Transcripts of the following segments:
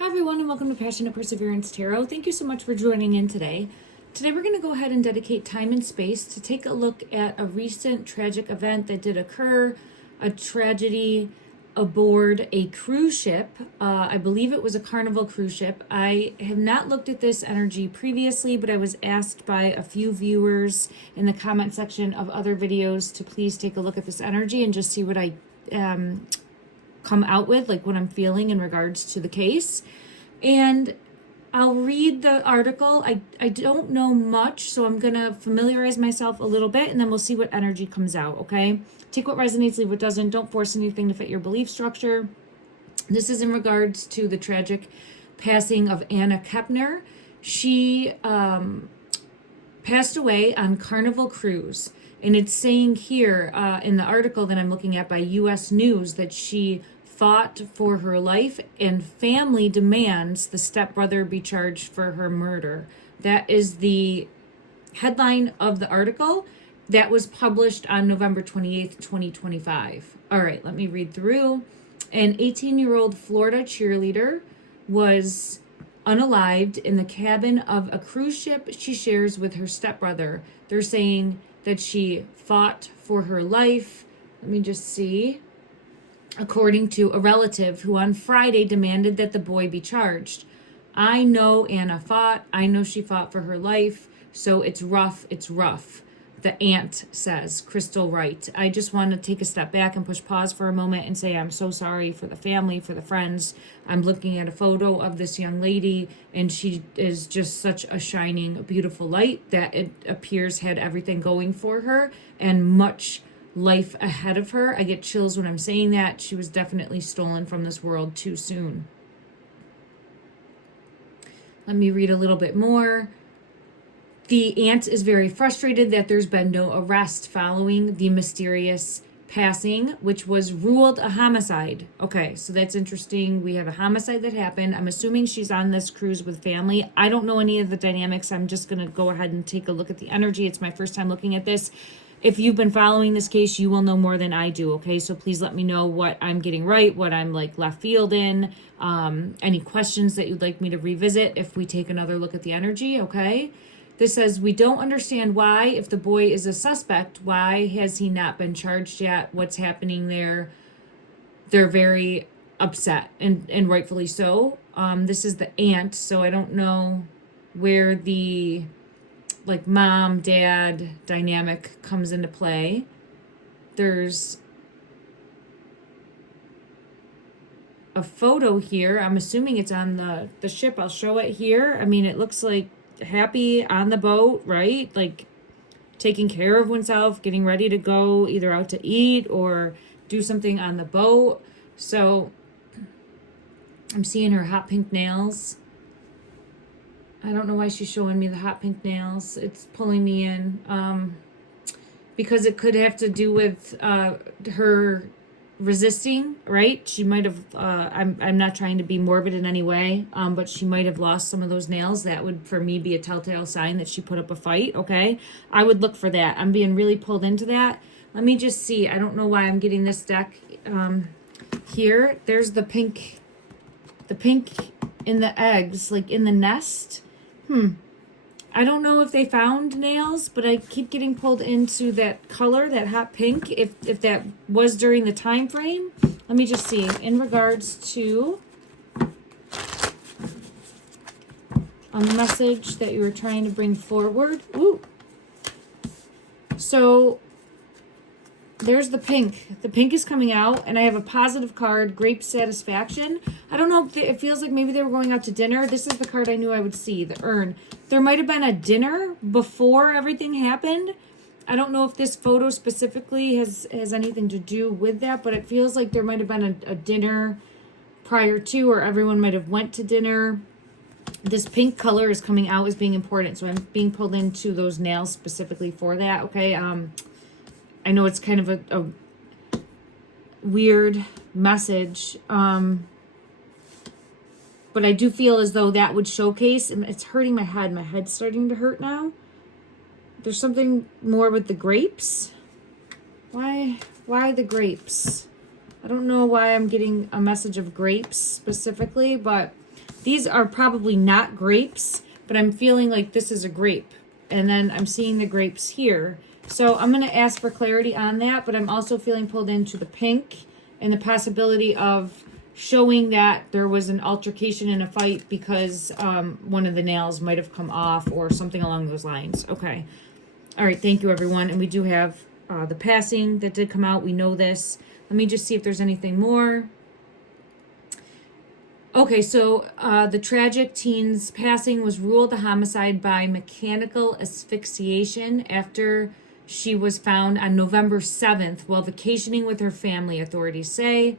Hi everyone and welcome to Passionate Perseverance Tarot. Thank you so much for joining in today. Today we're going to go ahead and dedicate time and space to take a look at a recent tragic event that did occur, a tragedy aboard a cruise ship. I believe it was a Carnival cruise ship. I have not looked at this energy previously, but I was asked by a few viewers in the comment section of other videos to please take a look at this energy and just see what I come out with, like what I'm feeling in regards to the case. And I'll read the article. I don't know much, so I'm going to familiarize myself a little bit, and then we'll see what energy comes out, okay? Take what resonates, leave what doesn't. Don't force anything to fit your belief structure. This is in regards to the tragic passing of Anna Kepner. She passed away on Carnival Cruise. And it's saying here in the article that I'm looking at by U.S. News that she fought for her life and family demands the stepbrother be charged for her murder. That is the headline of the article that was published on November 28th, 2025. All right, let me read through. An 18-year-old Florida cheerleader was unalived in the cabin of a cruise ship she shares with her stepbrother. They're saying that she fought for her life. Let me just see. According to a relative who on Friday demanded that the boy be charged. I know Anna fought. I know she fought for her life. So it's rough. It's rough. The aunt says, Crystal Wright. I just want to take a step back and push pause for a moment and say I'm so sorry for the family, for the friends. I'm looking at a photo of this young lady, and she is just such a shining, beautiful light that it appears had everything going for her and much life ahead of her. I get chills when I'm saying that. She was definitely stolen from this world too soon. Let me read a little bit more. The aunt is very frustrated that there's been no arrest following the mysterious passing, which was ruled a homicide. Okay, so that's interesting. We have a homicide that happened. I'm assuming she's on this cruise with family. I don't know any of the dynamics. I'm just going to go ahead and take a look at the energy. It's my first time looking at this. If you've been following this case, you will know more than I do, okay? So please let me know what I'm getting right, what I'm like left field in, any questions that you'd like me to revisit if we take another look at the energy, okay? This says, we don't understand why, if the boy is a suspect, why has he not been charged yet? What's happening there? They're very upset, and rightfully so. This is the aunt, so I don't know where the like mom, dad dynamic comes into play. There's a photo here. I'm assuming it's on the ship. I'll show it here. I mean, it looks like happy on the boat, right? Like taking care of oneself, getting ready to go either out to eat or do something on the boat. So I'm seeing her hot pink nails. I don't know why she's showing me the hot pink nails. It's pulling me in because it could have to do with her resisting, right? She might have, I'm not trying to be morbid in any way, but she might have lost some of those nails. That would, for me, be a telltale sign that she put up a fight, okay? I would look for that. I'm being really pulled into that. Let me just see. I don't know why I'm getting this deck here. There's the pink in the eggs, like in the nest. I don't know if they found nails, but I keep getting pulled into that color, that hot pink, if that was during the time frame. Let me just see. In regards to a message that you were trying to bring forward. Ooh. So there's the pink. The pink is coming out, and I have a positive card, grape satisfaction. I don't know if it feels like maybe they were going out to dinner. This is the card I knew I would see, the urn. There might have been a dinner before everything happened. I don't know if this photo specifically has anything to do with that, but it feels like there might have been a dinner prior to, or everyone might have went to dinner. This pink color is coming out as being important, so I'm being pulled into those nails specifically for that, okay? I know it's kind of a weird message, but I do feel as though that would showcase, and it's hurting my head. My head's starting to hurt now. There's something more with the grapes. Why the grapes? I don't know why I'm getting a message of grapes specifically, but These are probably not grapes, but I'm feeling like this is a grape. And then I'm seeing the grapes here. So I'm going to ask for clarity on that, but I'm also feeling pulled into the pink and the possibility of showing that there was an altercation in a fight because one of the nails might have come off or something along those lines. Okay. All right. Thank you, everyone. And we do have the passing that did come out. We know this. Let me just see if there's anything more. Okay, so the tragic teen's passing was ruled a homicide by mechanical asphyxiation after she was found on November 7th while vacationing with her family, authorities say.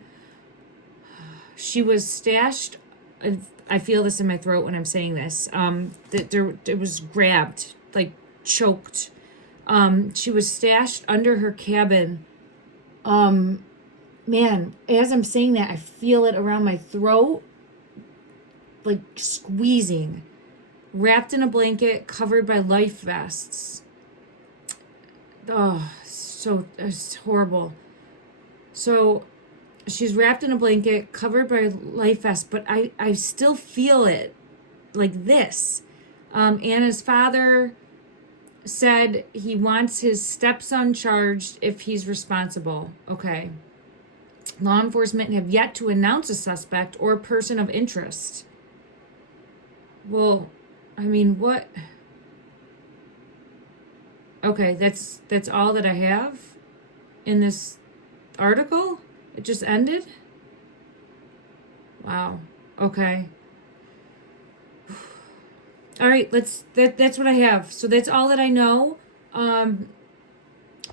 She was stashed, I feel this in my throat when I'm saying this, it was grabbed, like choked. She was stashed under her cabin. Man, as I'm saying that, I feel it around my throat, like squeezing, wrapped in a blanket, covered by life vests. Oh, so it's horrible. So she's wrapped in a blanket, covered by life vests, but I still feel it like this. Anna's father said he wants his stepson charged if he's responsible. Okay. Law enforcement have yet to announce a suspect or person of interest. Well, I mean, what? Okay, that's all that I have in this article? It just ended? Wow. Okay. All right, that's what I have. So that's all that I know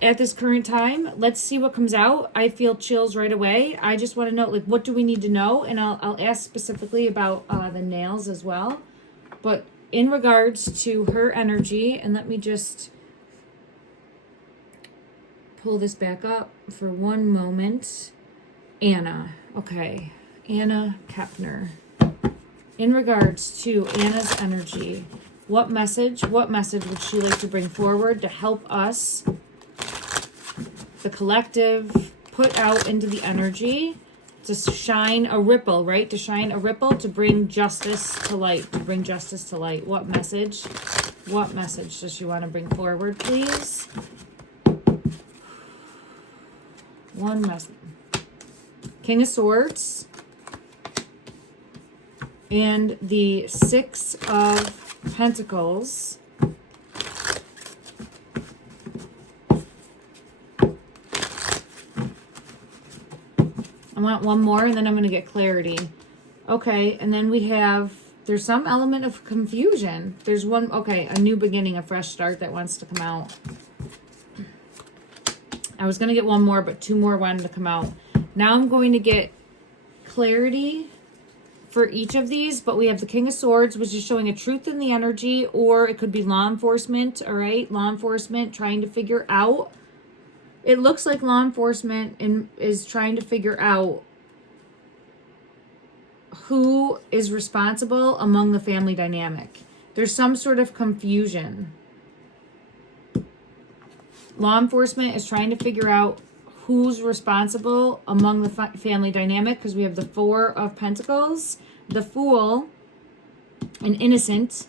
at this current time. Let's see what comes out. I feel chills right away. I just want to know, like, what do we need to know? And I'll ask specifically about the nails as well. But in regards to her energy, and let me just pull this back up for one moment. Anna. Okay. Anna Kepner. In regards to Anna's energy, what message would she like to bring forward to help us, the collective, put out into the energy, to shine a ripple, right? To shine a ripple, to bring justice to light, What message does she want to bring forward, please? One message. King of Swords. And the Six of Pentacles. I want one more and then I'm going to get clarity. Okay, and then we have, there's some element of confusion. There's one, okay, a new beginning, a fresh start that wants to come out. I was going to get one more, but two more wanted to come out. Now I'm going to get clarity for each of these, but we have the King of Swords, which is showing a truth in the energy, or it could be law enforcement, all right? Law enforcement trying to figure out. It looks like law enforcement is trying to figure out who is responsible among the family dynamic. There's some sort of confusion. Law enforcement is trying to figure out who's responsible among the family dynamic, because we have the Four of Pentacles, the Fool, an innocent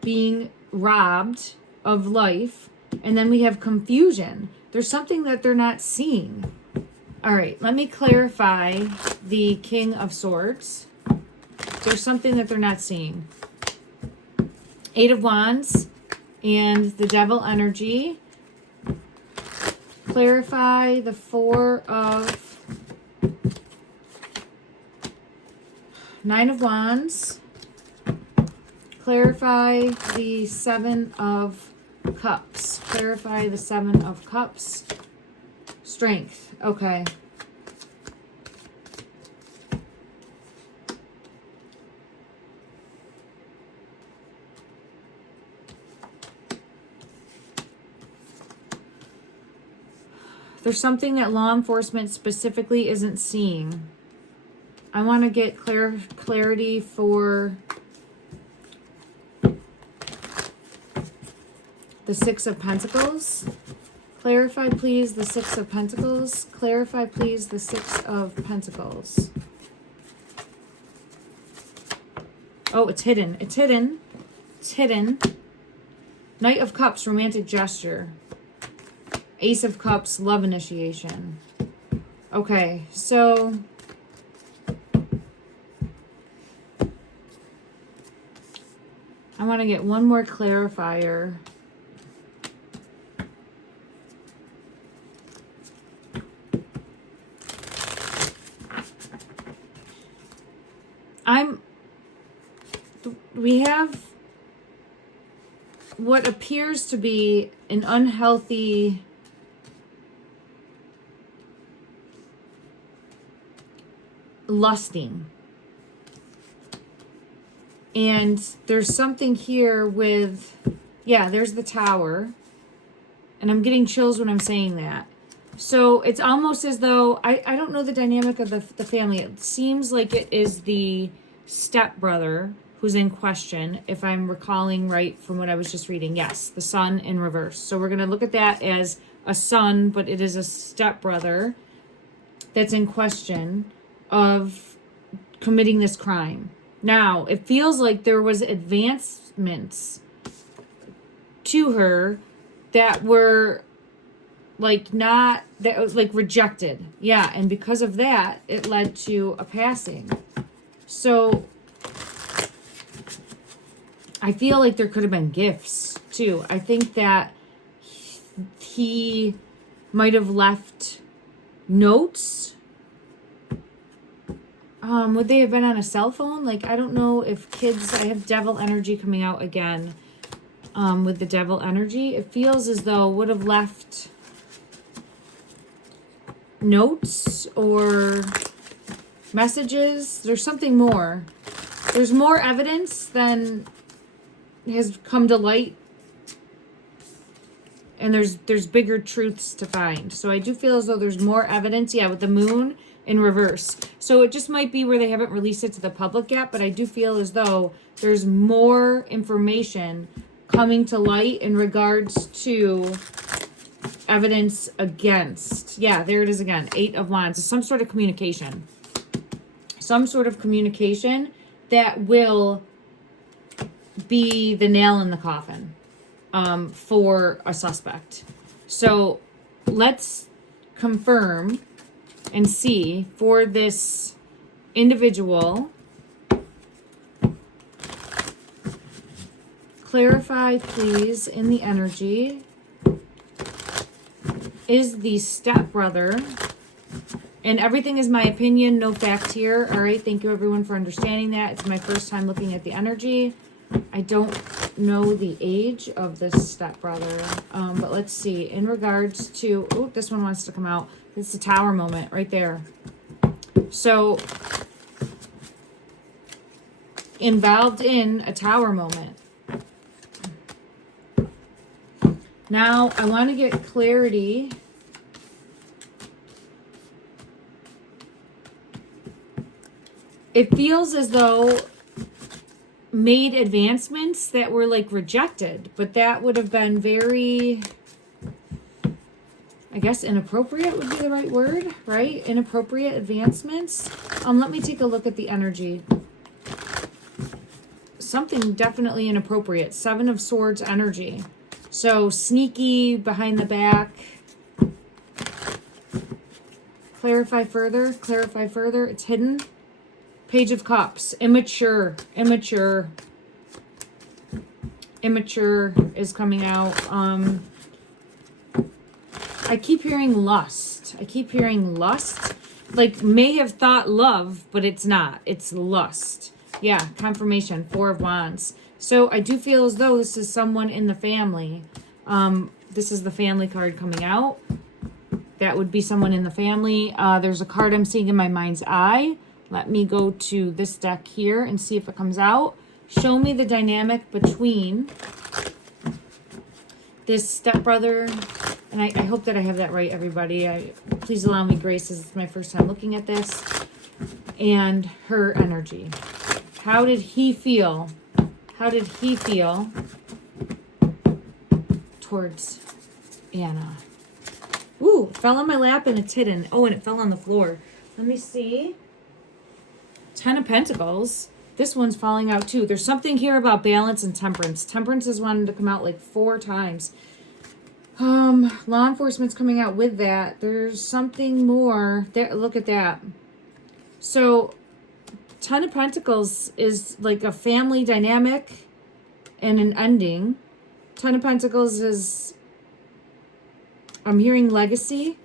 being robbed of life, and then we have confusion. There's something that they're not seeing. All right, let me clarify the King of Swords. There's something that they're not seeing. Eight of Wands and the Devil energy. Clarify the Four of Nine of Wands. Clarify the Seven of Cups. Clarify the Seven of Cups. Strength. Okay. There's something that law enforcement specifically isn't seeing. I want to get clarity for the Six of Pentacles. Clarify, please, the Six of Pentacles. Clarify, please, the Six of Pentacles. Oh, it's hidden. It's hidden. It's hidden. Knight of Cups, romantic gesture. Ace of Cups, love initiation. Okay, so I want to get one more clarifier. We have what appears to be an unhealthy lusting. And there's something here with, yeah, there's the Tower. And I'm getting chills when I'm saying that. So it's almost as though, I don't know the dynamic of the family. It seems like it is the stepbrother who's in question, if I'm recalling right from what I was just reading. Yes, the son in reverse. So we're going to look at that as a son, but it is a stepbrother that's in question of committing this crime. Now, it feels like there was advancements to her that were like not, that was like rejected. Yeah, and because of that, it led to a passing. So I feel like there could have been gifts too. I think that he might have left notes. Would they have been on a cell phone? Like, I don't know if kids, I have devil energy coming out again. With the devil energy, it feels as though would have left notes or messages. There's something more. There's more evidence than has come to light, and there's bigger truths to find. So I do feel as though there's more evidence, yeah, with the moon in reverse. So it just might be where they haven't released it to the public yet, but I do feel as though there's more information coming to light in regards to evidence against, yeah, there it is again, 8 of Wands. It's some sort of communication. Some sort of communication that will be the nail in the coffin for a suspect. So let's confirm and see for this individual. Clarify, please, in the energy. Is the stepbrother, and everything is my opinion, no fact here. All right, thank you everyone for understanding that. It's my first time looking at the energy. I don't know the age of this stepbrother, but let's see. In regards to, oh, this one wants to come out. It's the Tower moment right there. So, involved in a Tower moment. Now, I want to get clarity. It feels as though made advancements that were like rejected, but that would have been very, I guess inappropriate would be the right word, right? Inappropriate advancements. Let me take a look at the energy. Something definitely inappropriate. 7 of Swords energy. So sneaky, behind the back. Clarify further, clarify further. It's hidden. Page of Cups, immature, immature. Immature is coming out. I keep hearing lust. I keep hearing lust. Like, may have thought love, but it's not. It's lust. Yeah, confirmation, 4 of Wands. So I do feel as though this is someone in the family. This is the family card coming out. That would be someone in the family. There's a card I'm seeing in my mind's eye. Let me go to this deck here and see if it comes out. Show me the dynamic between this stepbrother, and I hope that I have that right, everybody. Please allow me grace, as it's my first time looking at this, and her energy. How did he feel? How did he feel towards Anna? Ooh, it fell on my lap and it's hidden. Oh, and it fell on the floor. Let me see. 10 of Pentacles. This one's falling out too. There's something here about balance and temperance. Temperance has wanted to come out like 4 times. Law enforcement's coming out with that. There's something more. There, look at that. So, Ten of Pentacles is like a family dynamic and an ending. Ten of Pentacles is, I'm hearing legacy.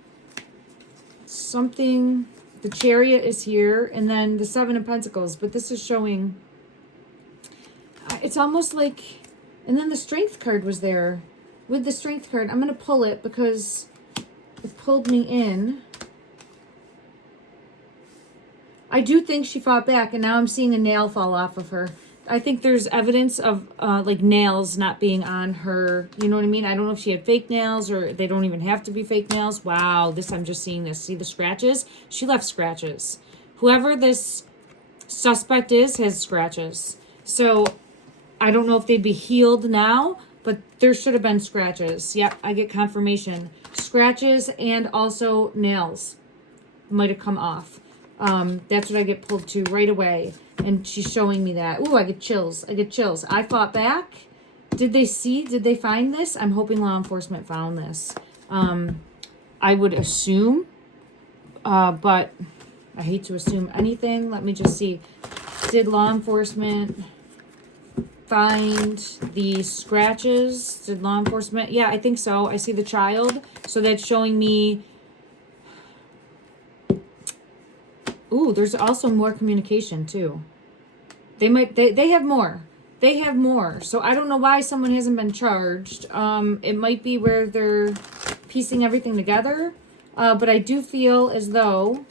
Something, the Chariot is here, and then the Seven of Pentacles. But this is showing, it's almost like, and then the Strength card was there. With the Strength card, I'm going to pull it because it pulled me in. I do think she fought back, and now I'm seeing a nail fall off of her. I think there's evidence of like nails not being on her. You know what I mean? I don't know if she had fake nails or they don't even have to be fake nails. Wow, this, I'm just seeing this. See the scratches? She left scratches. Whoever this suspect is has scratches. So I don't know if they'd be healed now, but there should have been scratches. Yep, I get confirmation. Scratches and also nails might have come off. That's what I get pulled to right away. And she's showing me that. Ooh, I get chills. I get chills. I fought back. Did they see? Did they find this? I'm hoping law enforcement found this. I would assume, but I hate to assume anything. Let me just see. Did law enforcement find the scratches? Did law enforcement? Yeah, I think so. I see the child. So that's showing me. Ooh, there's also more communication too. They have more. They have more. So I don't know why someone hasn't been charged. It might be where they're piecing everything together. But I do feel as though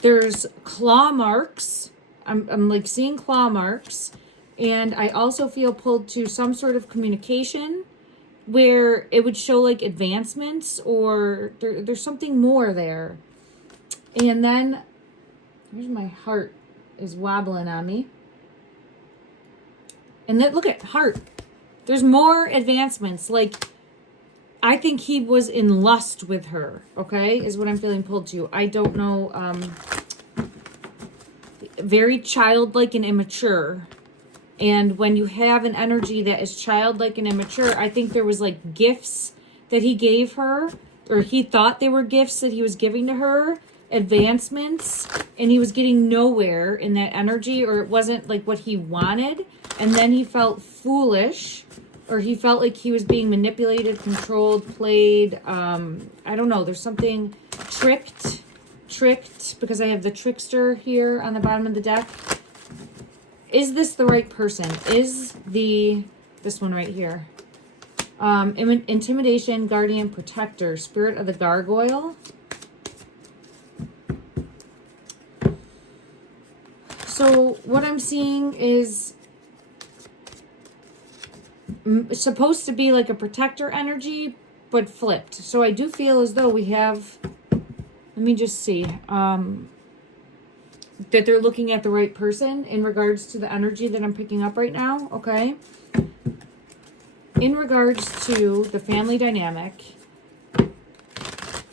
there's claw marks. I'm like seeing claw marks. And I also feel pulled to some sort of communication where it would show like advancements or there's something more there. And then, here's my heart is wobbling on me. And then, look at heart. There's more advancements. Like, I think he was in lust with her, okay, is what I'm feeling pulled to. I don't know. Very childlike and immature. And when you have an energy that is childlike and immature, I think there was like gifts that he gave her, or he thought they were gifts that he was giving to her. Advancements, and he was getting nowhere in that energy, or it wasn't like what he wanted, and then he felt foolish, or he felt like he was being manipulated, controlled, played. I don't know, there's something tricked, because I have the trickster here on the bottom of the deck. Is this the right person? Is this one right here, intimidation, guardian, protector, spirit of the gargoyle. So what I'm seeing is supposed to be like a protector energy, but flipped. So I do feel as though we have, let me just see, that they're looking at the right person in regards to the energy that I'm picking up right now, okay? In regards to the family dynamic,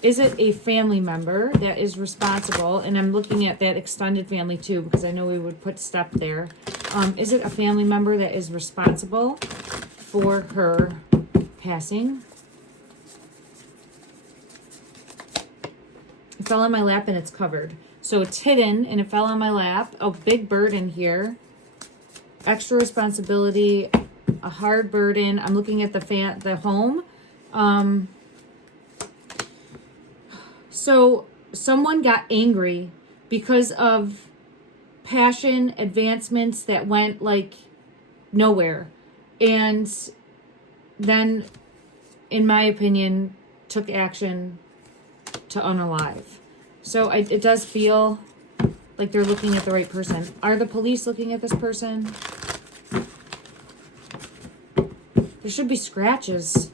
is it a family member that is responsible? And I'm looking at that extended family too, because I know we would put step there. Is it a family member that is responsible for her passing? It fell on my lap and it's covered. So it's hidden and it fell on my lap. A big burden here. Extra responsibility, a hard burden. I'm looking at the home. So someone got angry because of passion advancements that went like nowhere. And then, in my opinion, took action to unalive. So it does feel like they're looking at the right person. Are the police looking at this person? There should be scratches.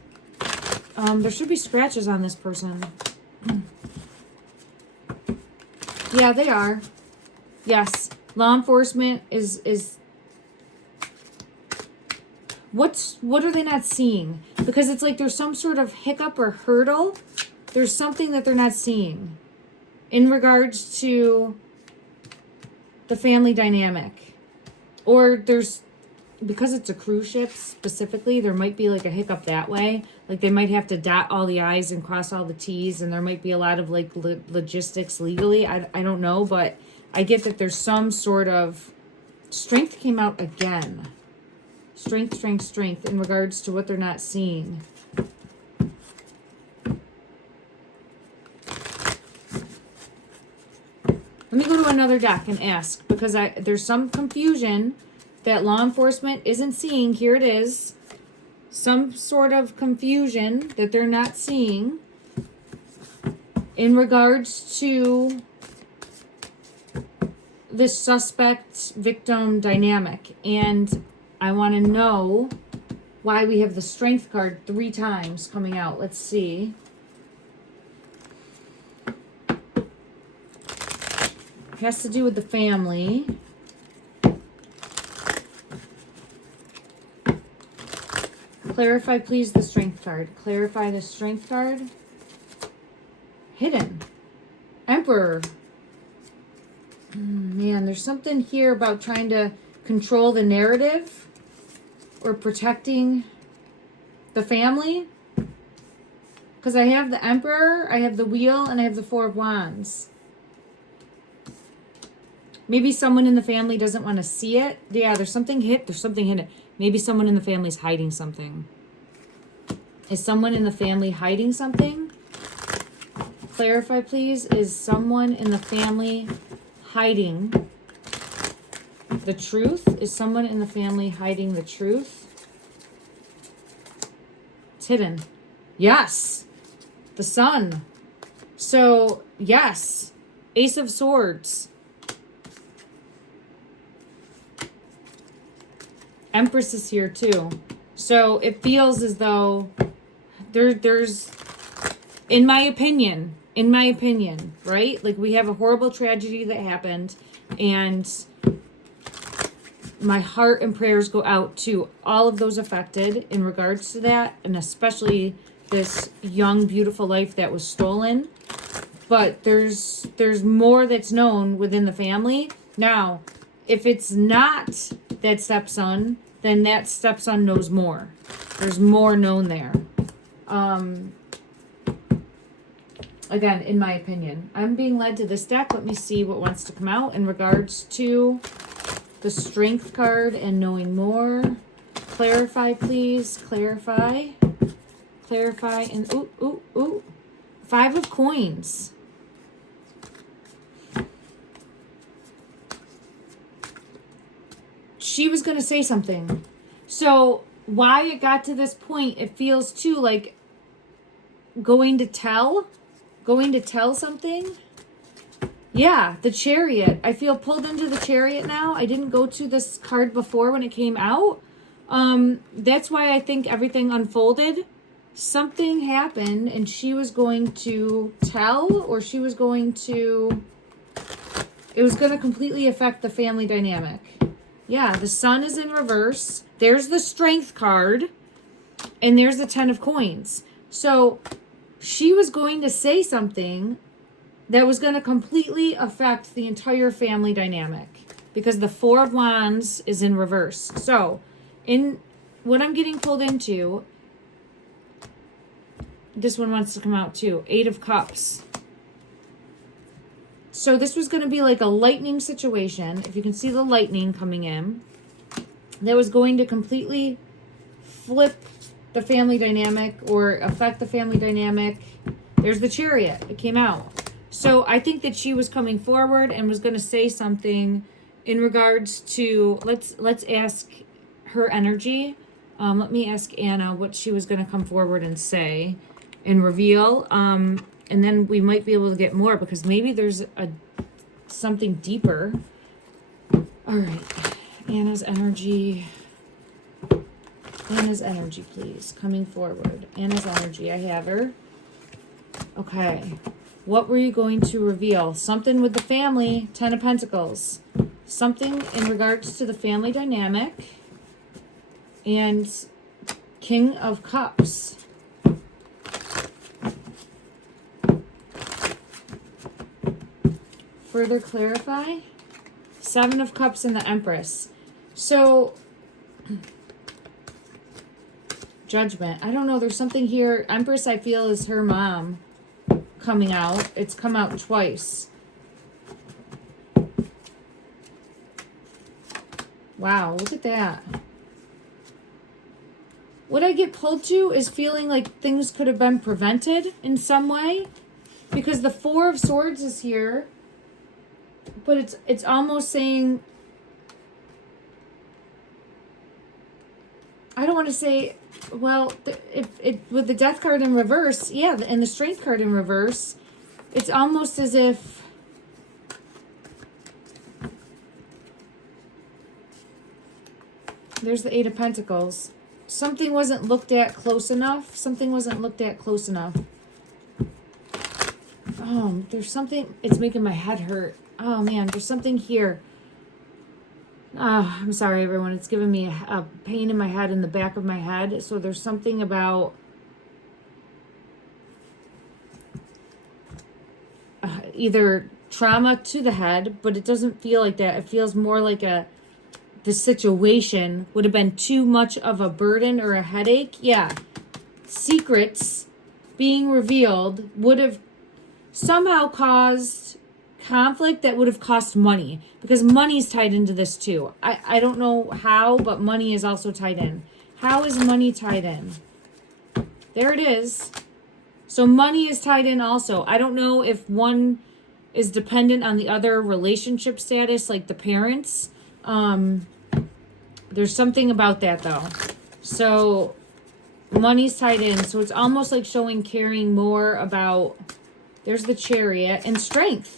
There should be scratches on this person. Yeah, they are. Yes. Law enforcement is what are they not seeing? Because it's like there's some sort of hiccup or hurdle. There's something that they're not seeing in regards to the family dynamic. Or there's, because it's a cruise ship specifically, there might be like a hiccup that way. Like they might have to dot all the I's and cross all the T's, and there might be a lot of like logistics legally. I don't know, but I get that there's some sort of strength came out again. Strength in regards to what they're not seeing. Let me go to another deck and ask, because there's some confusion that law enforcement isn't seeing. Here it is. Some sort of confusion that they're not seeing in regards to this suspect-victim dynamic. And I want to know why we have the Strength card 3 times coming out. Let's see. It has to do with the family. Clarify, please, the Strength card. Clarify the Strength card. Hidden. Emperor. Man, there's something here about trying to control the narrative or protecting the family. Because I have the Emperor, I have the Wheel, and I have the 4 of Wands. Maybe someone in the family doesn't want to see it. Yeah, there's something hidden. Maybe someone in the family is hiding something. Is someone in the family hiding something? Clarify, please. Is someone in the family hiding the truth? Is someone in the family hiding the truth? It's hidden. Yes. The Sun. So, yes. Ace of Swords. Empress is here too. So it feels as though there's, in my opinion, right? Like we have a horrible tragedy that happened, and my heart and prayers go out to all of those affected in regards to that, and especially this young, beautiful life that was stolen. But there's more that's known within the family. Now, if it's not that stepson, then that stepson knows more. There's more known there. Again, in my opinion, I'm being led to this deck. Let me see what wants to come out in regards to the Strength card and knowing more. Clarify, please. Clarify. Clarify. And ooh. 5 of Coins. She was going to say something. So why it got to this point, it feels too like going to tell something. Yeah, the Chariot. I feel pulled into the Chariot now. I didn't go to this card before when it came out. That's why I think everything unfolded. Something happened and she was going to tell, or she was going to, it was going to completely affect the family dynamic. Yeah, the Sun is in reverse. There's the Strength card. And there's the 10 of Coins. So she was going to say something that was going to completely affect the entire family dynamic. Because the 4 of Wands is in reverse. So, in what I'm getting pulled into, this one wants to come out too. 8 of Cups. So this was going to be like a lightning situation. If you can see the lightning coming in. That was going to completely flip the family dynamic or affect the family dynamic. There's the Chariot. It came out. So I think that she was coming forward and was going to say something in regards to, let's ask her energy. Let me ask Anna what she was going to come forward and say and reveal. And then we might be able to get more because maybe there's something deeper. All right. Anna's energy. Anna's energy, please. Coming forward. Anna's energy. I have her. Okay. What were you going to reveal? Something with the family. 10 of Pentacles. Something in regards to the family dynamic. And King of Cups. Further clarify. Seven of Cups and the Empress. So, Judgment. I don't know. There's something here. Empress, I feel, is her mom coming out. It's come out twice. Wow, look at that. What I get pulled to is feeling like things could have been prevented in some way. Because the Four of Swords is here. But it's almost saying, I don't want to say, well, with the Death card in reverse, yeah, and the Strength card in reverse, it's almost as if there's the Eight of Pentacles. Something wasn't looked at close enough. Something wasn't looked at close enough. Oh, there's something, it's making my head hurt. Oh man, there's something here. Oh, I'm sorry, everyone. It's giving me a pain in my head, in the back of my head. So there's something about either trauma to the head, but it doesn't feel like that. It feels more like the situation would have been too much of a burden or a headache. Yeah. Secrets being revealed would have somehow caused conflict that would have cost money, because money's tied into this too. I don't know how, but money is also tied in. How is money tied in? There it is. So money is tied in also. I don't know if one is dependent on the other relationship status, like the parents. There's something about that though. So money's tied in. So it's almost like showing caring more about, there's the Chariot, and strength.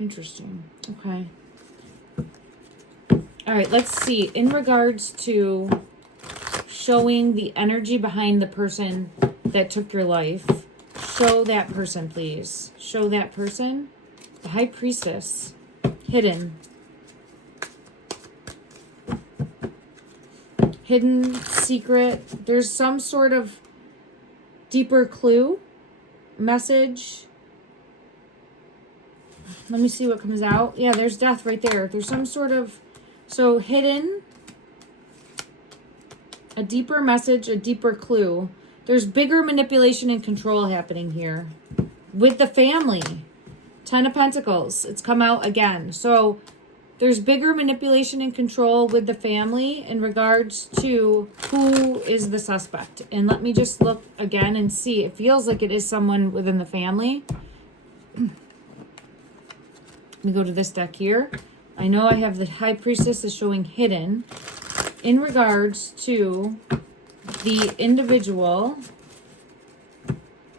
Interesting. Okay. All right, let's see. In regards to showing the energy behind the person that took your life, show that person, please. Show that person. The High Priestess. Hidden. Hidden, secret. There's some sort of deeper clue, message. Let me see what comes out. Yeah, there's death right there. There's some sort of, so hidden, a deeper message, a deeper clue. There's bigger manipulation and control happening here with the family. 10 of Pentacles. It's come out again. So there's bigger manipulation and control with the family in regards to who is the suspect. And let me just look again and see. It feels like it is someone within the family. Let me go to this deck here. I know I have the High Priestess is showing hidden. In regards to the individual,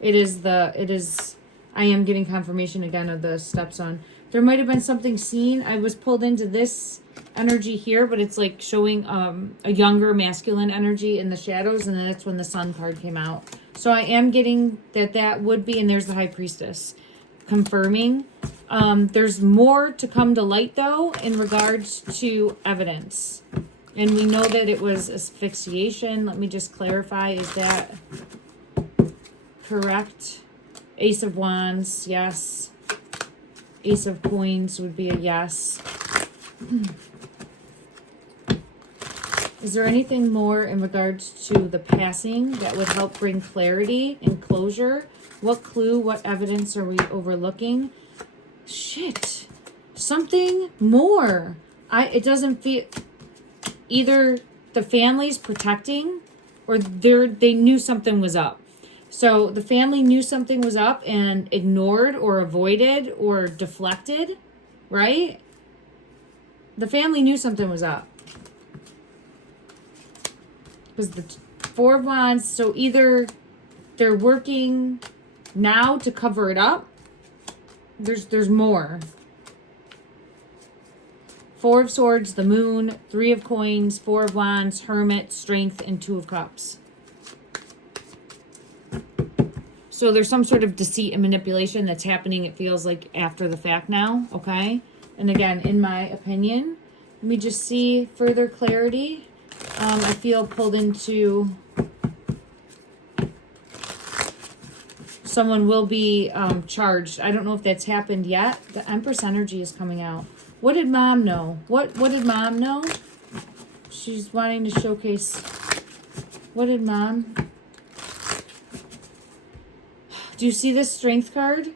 I am getting confirmation again of the stepson. There might have been something seen. I was pulled into this energy here, but it's like showing a younger masculine energy in the shadows, and then that's when the Sun card came out. So I am getting that would be, and there's the High Priestess confirming. There's more to come to light, though, in regards to evidence. And we know that it was asphyxiation. Let me just clarify. Is that correct? Ace of Wands, yes. Ace of Coins would be a yes. Is there anything more in regards to the passing that would help bring clarity and closure? What clue, what evidence are we overlooking? Shit. Something more. It doesn't feel, either the family's protecting or they knew something was up. So the family knew something was up and ignored or avoided or deflected, right? The family knew something was up. Because the Four of Wands, so either they're working now to cover it up. There's more. Four of Swords, the Moon, Three of Coins, Four of Wands, Hermit, Strength, and Two of Cups. So there's some sort of deceit and manipulation that's happening, it feels like, after the fact now, okay? And again, in my opinion, let me just see further clarity. I feel pulled into someone will be charged. I don't know if that's happened yet. The Empress energy is coming out. What did mom know? What did mom know? She's wanting to showcase. What did mom? Do you see this strength card?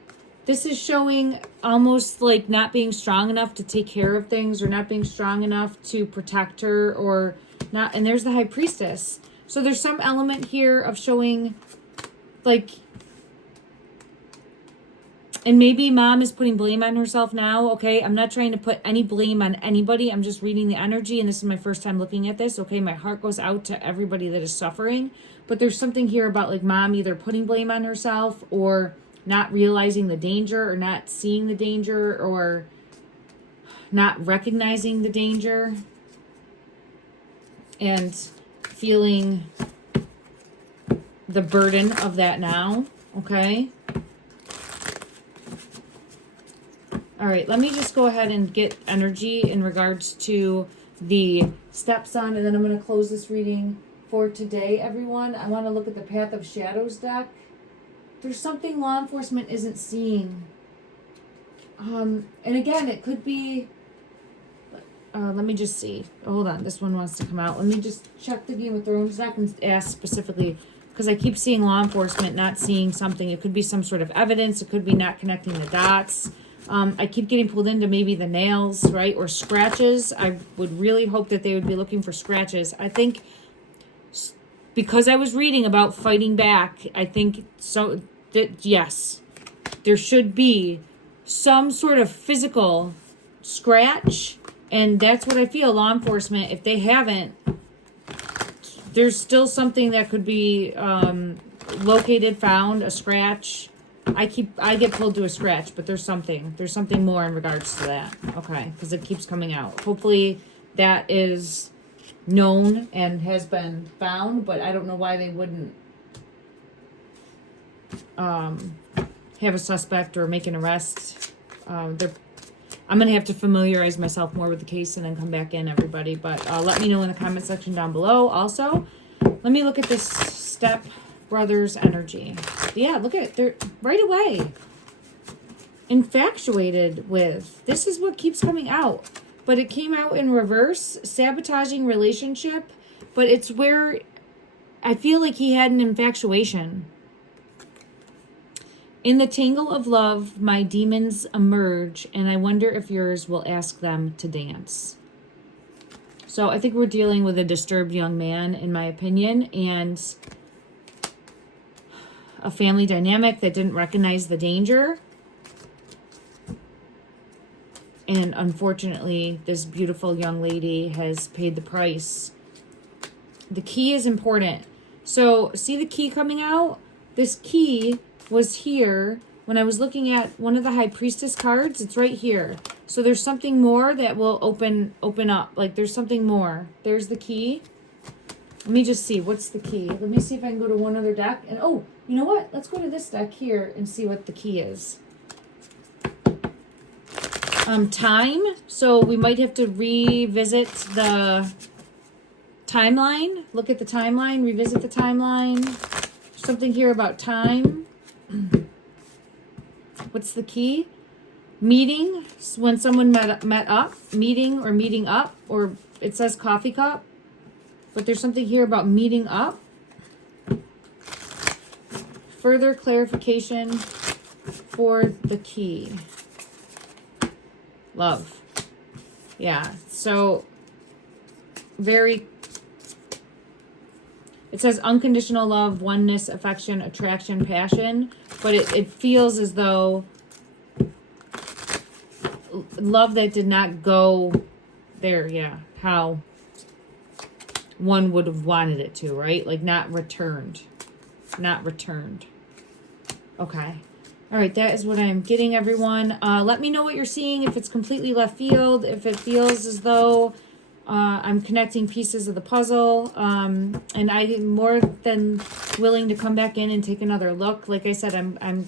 This is showing almost like not being strong enough to take care of things, or not being strong enough to protect her, or not. And there's the High Priestess. So there's some element here of showing like, and maybe mom is putting blame on herself now. Okay, I'm not trying to put any blame on anybody. I'm just reading the energy, and this is my first time looking at this. Okay, my heart goes out to everybody that is suffering. But there's something here about like mom either putting blame on herself, or not realizing the danger, or not seeing the danger, or not recognizing the danger, and feeling the burden of that now. Okay. All right, let me just go ahead and get energy in regards to the stepson, and then I'm going to close this reading for today, everyone. I want to look at the Path of Shadows deck. There's something law enforcement isn't seeing. And again, it could be... let me just see. Hold on, this one wants to come out. Let me just check the Game of Thrones deck and ask specifically, because I keep seeing law enforcement not seeing something. It could be some sort of evidence. It could be not connecting the dots. I keep getting pulled into maybe the nails, right? Or scratches. I would really hope that they would be looking for scratches. I think because I was reading about fighting back, I think so that yes, there should be some sort of physical scratch. And that's what I feel, law enforcement, if they haven't, there's still something that could be located, found, a scratch. I get pulled to a scratch, but there's something more in regards to that. Okay, because it keeps coming out. Hopefully that is known and has been found, but I don't know why they wouldn't have a suspect or make an arrest. I'm going to have to familiarize myself more with the case and then come back in, everybody. But let me know in the comment section down below. Also, let me look at this step brothers energy. Yeah, look at it. They're right away infatuated with. This is what keeps coming out. But it came out in reverse. Sabotaging relationship. But it's where I feel like he had an infatuation. In the tangle of love, my demons emerge, and I wonder if yours will ask them to dance. So I think we're dealing with a disturbed young man, in my opinion, and a family dynamic that didn't recognize the danger. And unfortunately, this beautiful young lady has paid the price. The key is important. So see the key coming out? This key was here when I was looking at one of the High Priestess cards. It's right here. So there's something more that will open up. Like there's something more. There's the key. Let me just see. What's the key? Let me see if I can go to one other deck. And oh, you know what? Let's go to this deck here and see what the key is. Time. So we might have to revisit the timeline. Look at the timeline. Revisit the timeline. Something here about time. What's the key? Meeting. When someone met up. Meeting or meeting up. Or it says coffee cup. But there's something here about meeting up. Further clarification for the key. Love. Yeah. So very... It says unconditional love, oneness, affection, attraction, passion. But it feels as though love that did not go there. Yeah. How one would have wanted it to, right? Like not returned. Not returned. Okay. All right. That is what I'm getting, everyone. Let me know what you're seeing. If it's completely left field. If it feels as though... I'm connecting pieces of the puzzle, and I'm more than willing to come back in and take another look. Like I said, I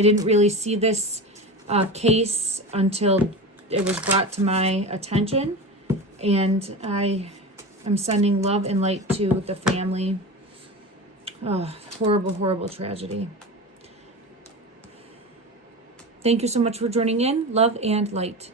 didn't really see this case until it was brought to my attention, and I'm sending love and light to the family. Oh, horrible, horrible tragedy. Thank you so much for joining in. Love and light.